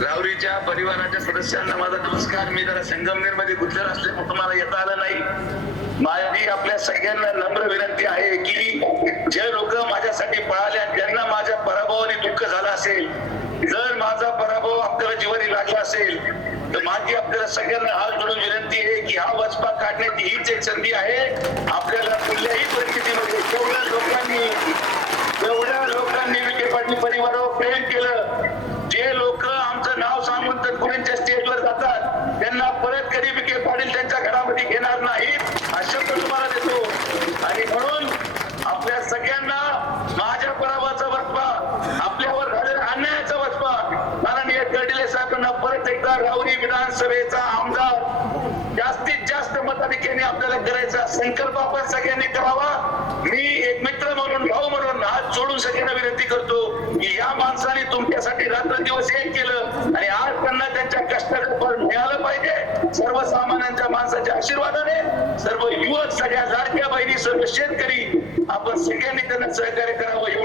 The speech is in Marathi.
रावरीच्या परिवाराच्या सदस्यांना माझा नमस्कार. मी जरा संगमनेरमध्ये गुजर असल्यामुळे तुम्हाला येता आलं नाही. माझी आपल्या सगळ्यांना नम्र विनंती आहे की जे लोक माझ्यासाठी पळाले ज्यांना माझ्या पराभवाने दुःख झालं असेल जर माझा पराभव आपल्याला जीवनी लागला असेल तर माझी आपल्याला सगळ्यांना हात जोडून विनंती आहे की हा वचपा काढण्याची हीच एक संधी आहे. आपल्याला कुठल्याही परिस्थितीमध्ये एवढ्या लोकांनी एवढ्या लोकांनी विखे पाटील परिवारावर प्रेम केलं माननीय साहेबांना परत एकदा राहुरी विधानसभेचा आमदार जास्तीत जास्त मताधिक्याने आपल्याला करायचा संकल्प आपण सगळ्यांनी करावा. मी एक मित्र म्हणून भाऊ म्हणून हात जोडून सगळ्यांना विनंती करतो की या माणसाने तुमच्यासाठी रात्रदिवस एक केलं आणि आज त्यांना त्यांच्या कष्टाचं फळ मिळालं पाहिजे. सर्वसामान्यांच्या माणसाच्या आशीर्वादाने सर्व युवक सगळ्या लाडक्या बहिणी सर्व शेतकरी आपण सगळ्यांनी त्यांना सहकार्य करावं.